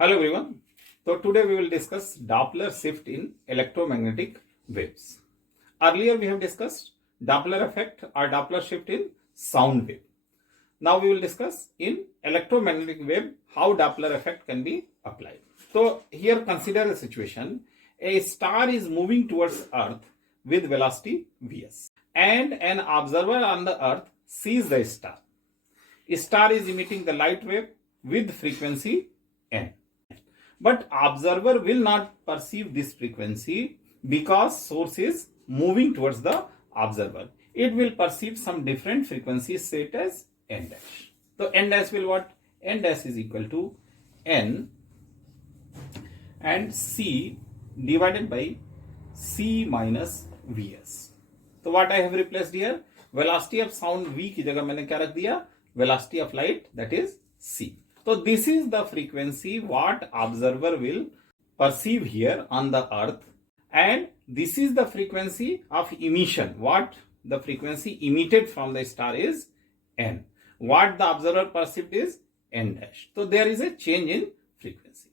Hello everyone. So today we will discuss Doppler shift in electromagnetic waves. Earlier we have discussed Doppler effect or Doppler shift in sound wave. Now we will discuss in electromagnetic wave how Doppler effect can be applied. So here consider a situation. A star is moving towards Earth with velocity Vs and an observer on the Earth sees the star. A star is emitting the light wave with frequency n. But observer will not perceive this frequency because source is moving towards the observer. It will perceive some different frequency set as n dash. So n dash will what? N dash is equal to n and c divided by c minus vs. So what I have replaced here? Velocity of sound v की जगह मैंने क्या रख दिया? Velocity of light, that is c. So this is the frequency what observer will perceive here on the earth, and this is the frequency of emission. What the frequency emitted from the star is n. What the observer perceived is n dash. So there is a change in frequency.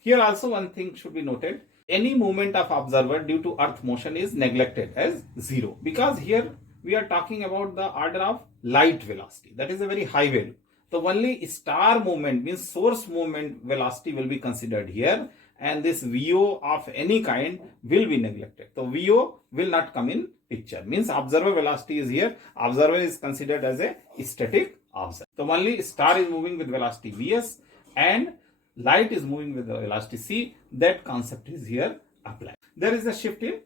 Here also one thing should be noted. Any movement of observer due to earth motion is neglected as zero, because here we are talking about the order of light velocity. That is a very high value. So only star movement, means source movement velocity, will be considered here, and this VO of any kind will be neglected. So VO will not come in picture. Means observer velocity is here. Observer is considered as a static observer. So only star is moving with velocity Vs and light is moving with the velocity c. That concept is here applied. There is a shift in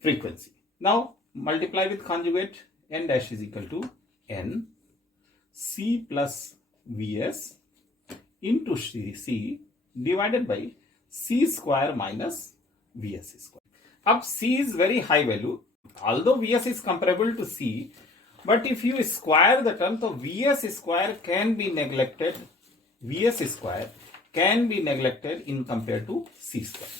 frequency. Now multiply with conjugate. N dash is equal to n c plus Vs into c divided by c square minus Vs square. Up c is very high value. Although Vs is comparable to c, but if you square the term, so Vs square can be neglected. Vs square can be neglected in compared to c square.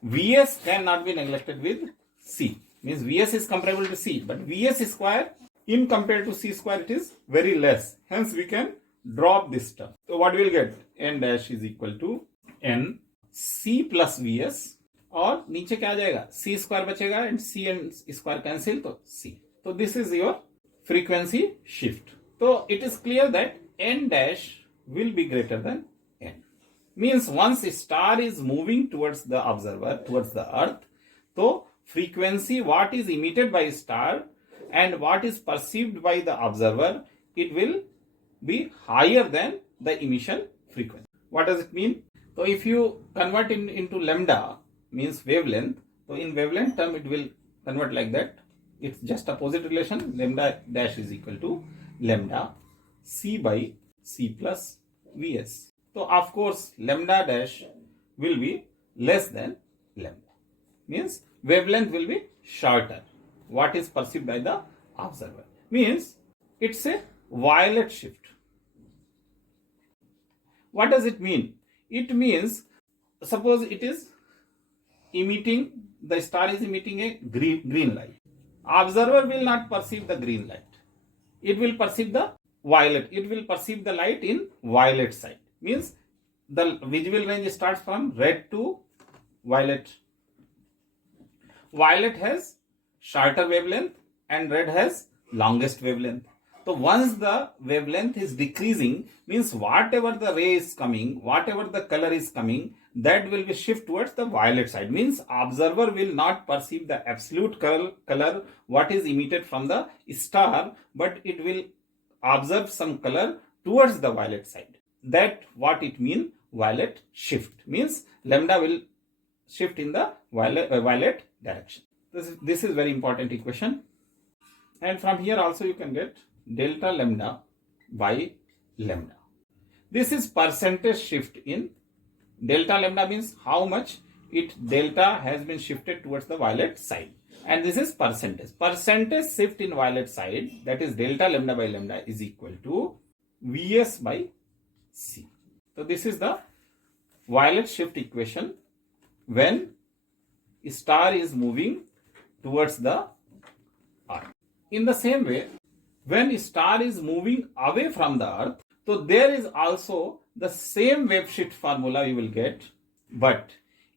Vs cannot be neglected with c. Means Vs is comparable to c, but Vs square in compared to c square it is very less. Hence we can drop this term. So what we will get? N dash is equal to n c plus Vs, और नीचे क्या आ जाएगा? C square बचेगा and C and square cancel, तो C. So this is your frequency shift. So it is clear that n dash will be greater than n. Means once a star is moving towards the observer, towards the earth, so frequency what is emitted by star and what is perceived by the observer, it will be higher than the emission frequency. What does it mean? So if you convert into lambda, means wavelength, so in wavelength term it will convert like that. It's just opposite relation. Lambda dash is equal to lambda c by c plus Vs. So of course lambda dash will be less than lambda. Means wavelength will be shorter. What is perceived by the observer. Means it's a Voilet shift. What does it mean? It means, suppose it is emitting, the star is emitting a green light. Observer will not perceive the green light. It will perceive the violet. It will perceive the light in violet side. Means the visual range starts from red to violet. Violet has shorter wavelength and red has longest wavelength. So once the wavelength is decreasing, means whatever the ray is coming, whatever the color is coming, that will be shift towards the violet side. Means observer will not perceive the absolute color what is emitted from the star, but it will observe some color towards the violet side. That what it means, violet shift. Means lambda will shift in the violet direction. This is very important equation. And from here also you can get delta lambda by lambda. This is percentage shift in delta lambda, means how much delta has been shifted towards the violet side. And this is percentage. Percentage shift in violet side, that is delta lambda by lambda, is equal to Vs by C. So this is the violet shift equation when star is moving towards the earth. In the same way, when star is moving away from the earth, So there is also the same wave shift formula you will get, but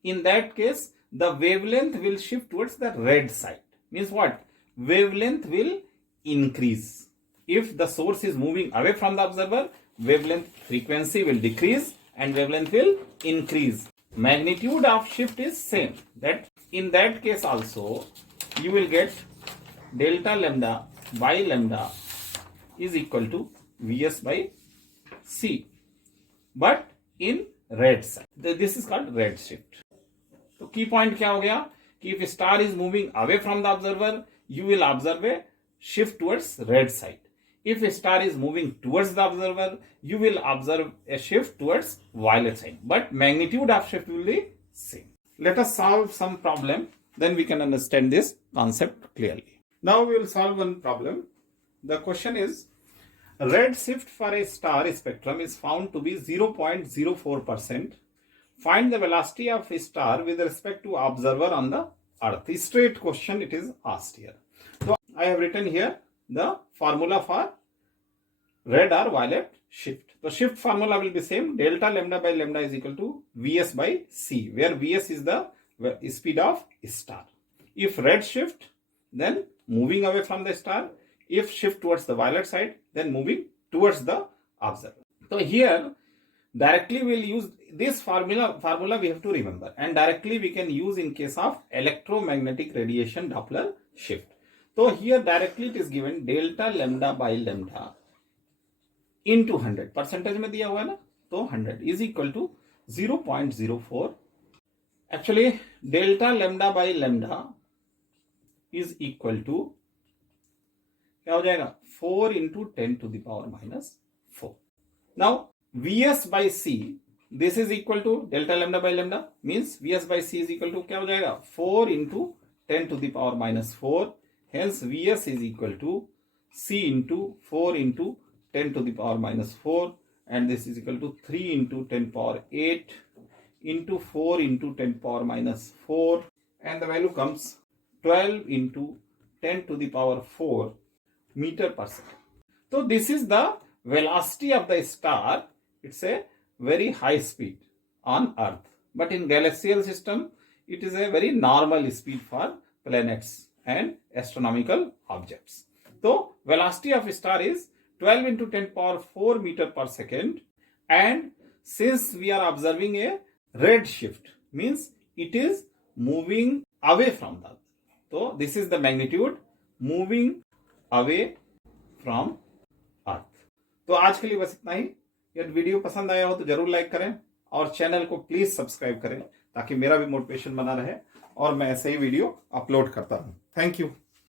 in that case the wavelength will shift towards the red side. Means what? Wavelength will increase. If the source is moving away from the observer, wavelength frequency will decrease and wavelength will increase. Magnitude of shift is same. That in that case also you will get delta lambda by lambda is equal to Vs by C, but in red side. This is called red shift. So key point क्या हो गया कि if star is moving away from the observer, you will observe a shift towards red side. If a star is moving towards the observer, you will observe a shift towards violet side. But magnitude of shift will be same. Let us solve some problem, then we can understand this concept clearly. Now we will solve one problem. The question is, red shift for a star spectrum is found to be 0.04%. Find the velocity of a star with respect to observer on the earth. Straight question it is asked here. So I have written here the formula for red or violet shift. The shift formula will be same. Delta lambda by lambda is equal to Vs by C, where Vs is the speed of star. If red shift, then moving away from the star. If shift towards the violet side, then moving towards the observer. So here directly we will use this formula we have to remember, and directly we can use in case of electromagnetic radiation Doppler shift. So here directly it is given delta lambda by lambda into 100. Percentage में दिया हुआ है ना, तो 100 is equal to 0.04. Actually delta lambda by lambda is equal to क्या हो जाएगा 4 into 10 to the power minus 4. Now Vs by C, this is equal to delta lambda by lambda, means Vs by C is equal to क्या हो जाएगा 4 into 10 to the power minus 4. Hence Vs is equal to C into 4 into 10 to the power minus 4, and this is equal to 3 into 10 power 8 into 4 into 10 power minus 4, and the value comes 12 into 10 to the power 4 meter per second. So this is the velocity of the star. It's a very high speed on Earth, but in galaxial system it is a very normal speed for planets and astronomical objects. So velocity of a star is 12 into 10 power 4 meter per second, and since we are observing a red shift, means it is moving away from the Earth. So this is the magnitude moving away from Earth. तो आज के लिए बस इतना ही. यदि video पसंद आया हो तो जरूर लाइक करें और चैनल को प्लीज सब्सक्राइब करें ताकि मेरा भी मोटिवेशन बना रहे और मैं ऐसे ही वीडियो अपलोड करता हूं. Thank you.